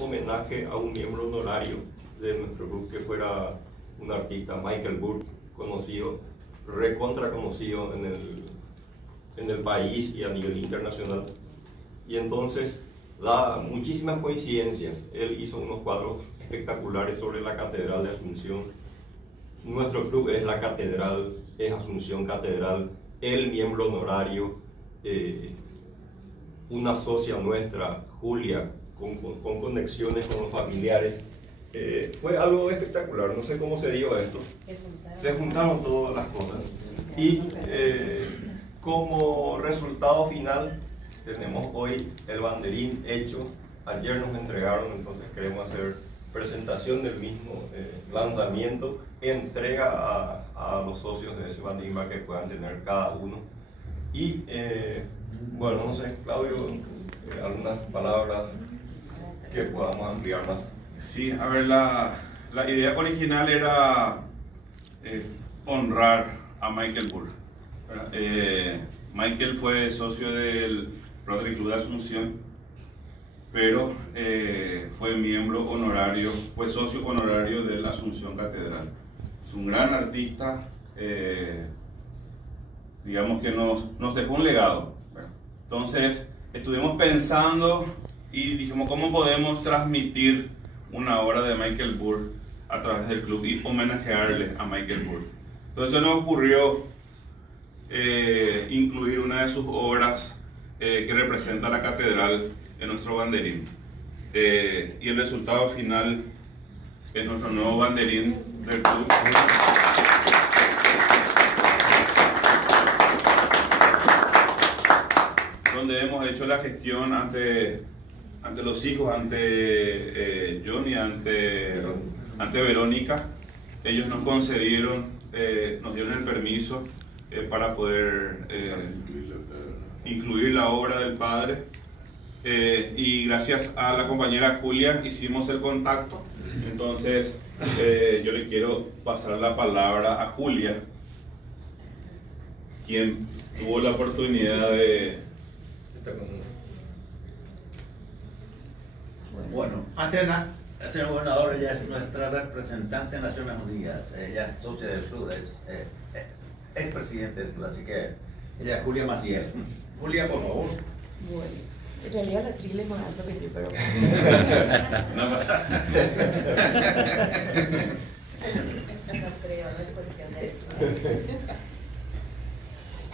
homenaje a un miembro honorario de nuestro club que fuera un artista, Michael Bull, conocido, recontra conocido en el país y a nivel internacional. Y entonces da muchísimas coincidencias. Él hizo unos cuadros espectaculares sobre la Catedral de Asunción. Nuestro club es la Catedral, es Asunción Catedral. El miembro honorario, una socia nuestra, Julia, con conexiones con los familiares. Fue algo espectacular, no sé cómo se dio esto. Se juntaron todas las cosas. Y como resultado final, tenemos hoy el banderín hecho. Ayer nos entregaron, entonces queremos hacer presentación del mismo, lanzamiento, entrega a los socios de ese banderín para que puedan tener cada uno. Y bueno, no sé, Claudio, algunas palabras que podamos ampliar más. Sí, a ver, la idea original era honrar a Michael Bull. Michael fue socio del Rotary Club de Asunción, pero fue miembro honorario, fue socio honorario de la Asunción Catedral. Es un gran artista, digamos que nos dejó un legado. Entonces estuvimos pensando y dijimos cómo podemos transmitir una obra de Michael Bull a través del club y homenajearle a Michael Bull. Entonces nos ocurrió incluir una de sus obras que representa la catedral en nuestro banderín. Y el resultado final es nuestro nuevo banderín del club. Donde hemos hecho la gestión ante los hijos, ante Johnny, ante Verónica. Ellos nos concedieron, nos dieron el permiso para poder incluir la obra del padre. Y gracias a la compañera Julia hicimos el contacto. Entonces yo le quiero pasar la palabra a Julia, quien tuvo la oportunidad de... Bueno, antes de nada, el señor gobernador, ella es nuestra representante en Naciones Unidas, ella es socia del club, es presidente del club, así que ella es Julia Maciel. Julia, por favor. Bueno, en realidad la tril es más alto que yo, pero... No pasa. No creo, no es cuestión de eso.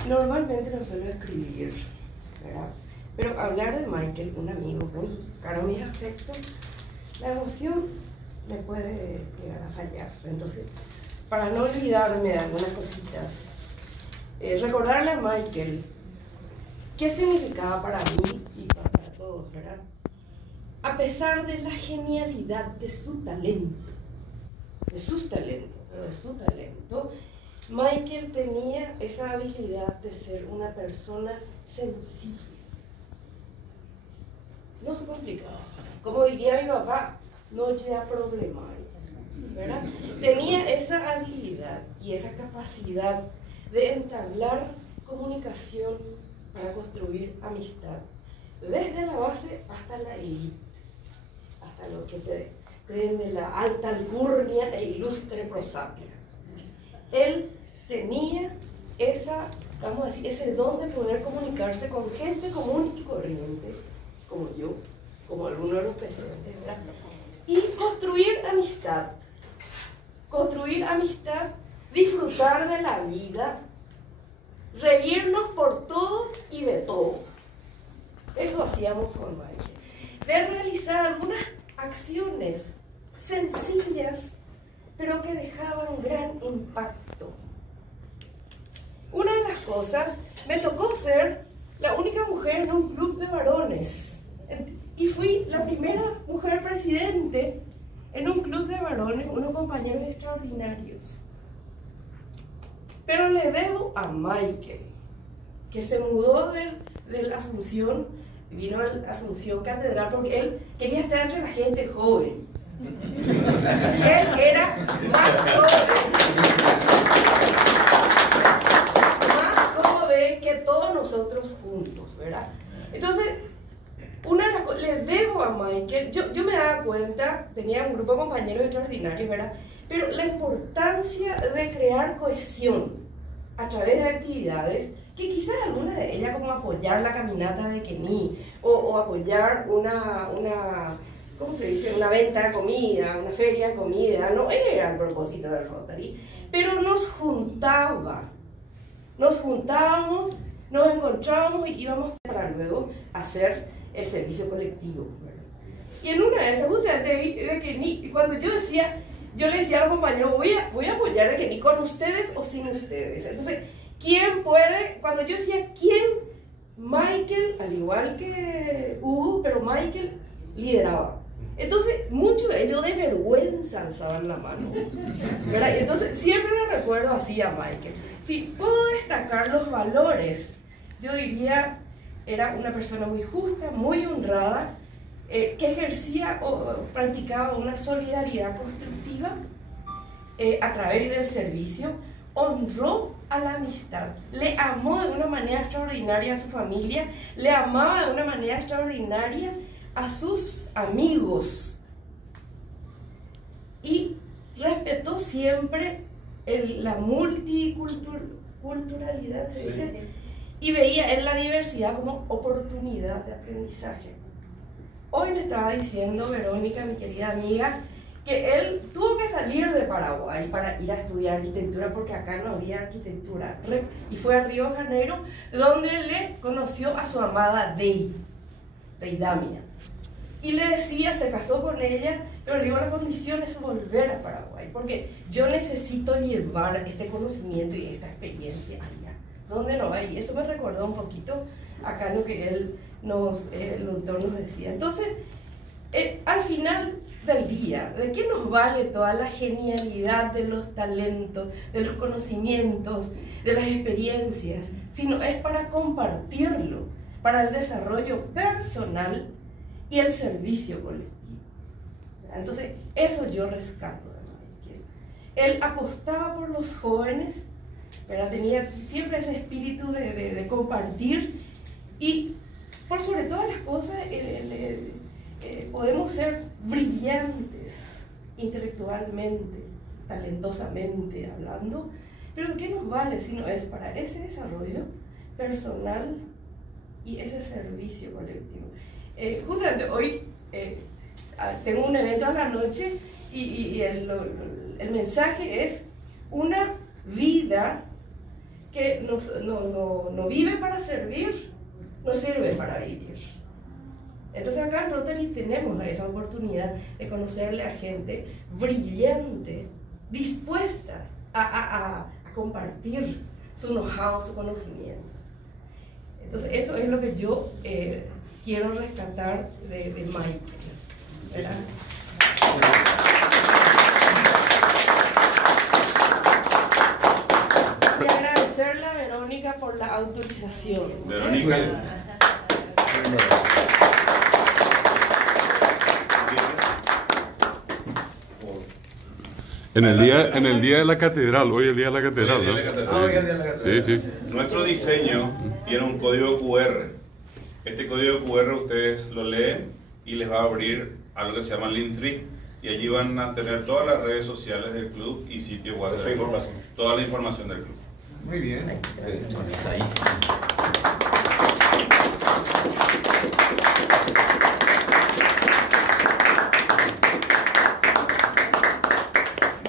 Normalmente no suelo escribir, ¿verdad? Pero hablar de Michael, un amigo muy caro a mis afectos, la emoción me puede llegar a fallar. Entonces, para no olvidarme de algunas cositas, recordarle a Michael qué significaba para mí y para todos, ¿verdad? A pesar de la genialidad de su talento, de sus talentos, pero de su talento, Michael tenía esa habilidad de ser una persona sencilla. No se complicaba. Como diría mi papá, no lleva problema, ¿verdad? Tenía esa habilidad y esa capacidad de entablar comunicación para construir amistad, desde la base hasta la élite, hasta los que se creen de la alta alcurnia e ilustre prosapia. Él tenía vamos a decir, ese don de poder comunicarse con gente común y corriente, como yo, como alguno de los presentes, ¿verdad? Y construir amistad, disfrutar de la vida, reírnos por todo y de todo. Eso hacíamos con Michael. De realizar algunas acciones sencillas, pero que dejaban gran impacto. Una de las cosas, me tocó ser la única mujer en un club de varones. Y fui la primera mujer presidente en un club de varones, unos compañeros extraordinarios. Pero le debo a Michael, que se mudó de la Asunción, vino a la Asunción Catedral, porque él quería estar entre la gente joven. Y él era más joven que todos nosotros juntos, ¿verdad? Entonces, le debo a Michael, yo me daba cuenta, tenía un grupo de compañeros extraordinarios, ¿verdad? Pero la importancia de crear cohesión a través de actividades, que quizás algunas de ellas, como apoyar la caminata de Kení, o apoyar ¿cómo se dice? Una venta de comida, una feria de comida, no era el propósito del Rotary, pero nos juntábamos, nos encontrábamos y íbamos para luego hacer el servicio colectivo, ¿verdad? Y en una de esas, justamente de Kení, cuando yo le decía a los compañeros, voy a apoyar a Kení con ustedes o sin ustedes. Entonces, ¿quién puede? Cuando yo decía quién, Michael, al igual que Hugo, pero Michael lideraba. Entonces, muchos de ellos de vergüenza alzaban la mano, ¿verdad? Y entonces, siempre lo recuerdo así a Michael. Si puedo destacar los valores, yo diría, era una persona muy justa, muy honrada, que ejercía o practicaba una solidaridad constructiva a través del servicio, honró a la amistad, le amó de una manera extraordinaria a su familia, le amaba de una manera extraordinaria a sus amigos y respetó siempre la multiculturalidad, se dice, y veía en la diversidad como oportunidad de aprendizaje. Hoy me estaba diciendo Verónica, mi querida amiga, que él tuvo que salir de Paraguay para ir a estudiar arquitectura porque acá no había arquitectura, y fue a Río de Janeiro, donde le conoció a su amada Deidamia, y le decía, se casó con ella, pero le digo, la condición es volver a Paraguay, porque yo necesito llevar este conocimiento y esta experiencia allá, donde no hay. Y eso me recordó un poquito acá lo que el doctor nos decía. Entonces, al final del día, ¿de qué nos vale toda la genialidad de los talentos, de los conocimientos, de las experiencias? Sino es para compartirlo, para el desarrollo personal y el servicio colectivo. Entonces, eso yo rescato de Michael. Él apostaba por los jóvenes, pero tenía siempre ese espíritu de compartir, y por sobre todas las cosas podemos ser brillantes intelectualmente, talentosamente hablando, pero ¿qué nos vale si no es para ese desarrollo personal y ese servicio colectivo? Justamente hoy tengo un evento a la noche y el mensaje es una vida que no vive para servir, no sirve para vivir. Entonces acá en Rotary tenemos esa oportunidad de conocerle a gente brillante, dispuesta a compartir su know-how, su conocimiento. Entonces eso es lo que yo quiero rescatar de Michael, ¿verdad? Y agradecerle a Verónica por la autorización. Verónica. En el día de la catedral, hoy el día de la catedral, ¿no? Sí, sí. Nuestro diseño tiene un código QR. Este código QR ustedes lo leen y les va a abrir algo que se llama Linktree, y allí van a tener todas las redes sociales del club y sitio web, toda la información del club. Muy bien.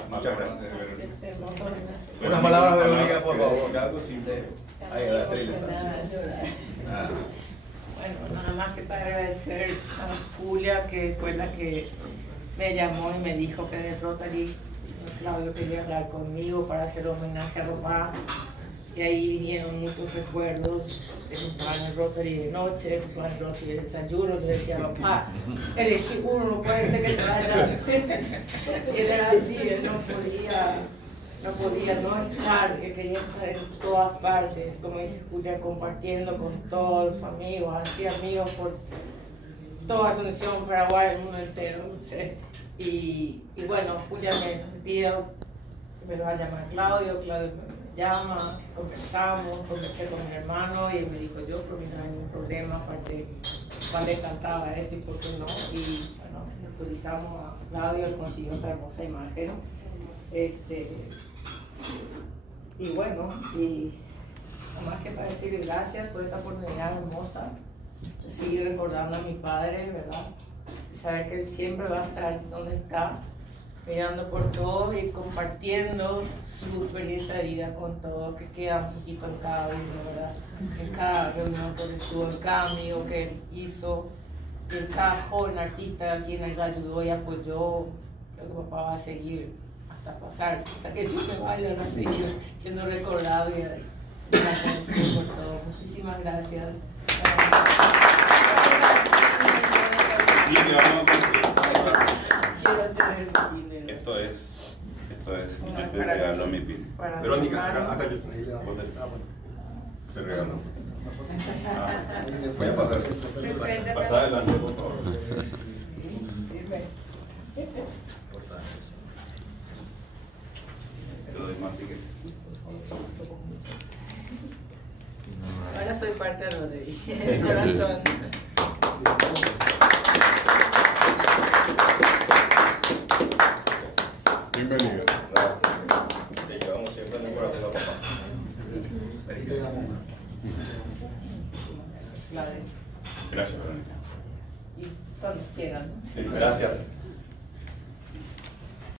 Muchas gracias. Unas palabras, Verónica, por favor. Bueno, nada más que para agradecer a Julia, que fue la que me llamó y me dijo que de Rotary Claudio quería hablar conmigo para hacer homenaje a papá. Y ahí vinieron muchos recuerdos de mi papá en el Rotary de noche, mi papá en el Rotary de desayuno. Yo decía, papá, elegí uno, no puede ser que te vaya. Y él era así, él no podía no estar, que quería estar en todas partes, como dice Julia, compartiendo con todos los amigos, así amigos por toda Asunción, Paraguay, el mundo entero, no sé. Y bueno, Julia me pidió que me lo va a llamar Claudio llama, conversé con mi hermano y él me dijo, yo por mí no hay ningún problema, aparte le encantaba esto y por qué no, y bueno, autorizamos a Claudio, él consiguió esta hermosa imagen, y bueno, y nada más que para decirle gracias por esta oportunidad hermosa, de seguir recordando a mi padre, ¿verdad? Y saber que él siempre va a estar donde está, mirando por todos y compartiendo su experiencia de vida con todos, que queda un poquito en cada uno, ¿verdad? En cada reunión que estuvo, en cada amigo que él hizo, en cada joven artista a quien él ayudó y apoyó. Creo que papá va a seguir hasta pasar, hasta que yo me vaya, a seguir siendo recordado y agradecido por todo. Muchísimas gracias. Quiero tener mi dinero. Esto es, yo te regalo mi pin. Verónica, acá yo se regaló. Voy a pasar. Pasa adelante, por favor. Te lo doy más si quieres. Ahora soy parte de Rodri. El corazón. Bienvenido. Te llevamos siempre en el corazón a papá. Gracias, Verónica. Y cuando quieran. Gracias.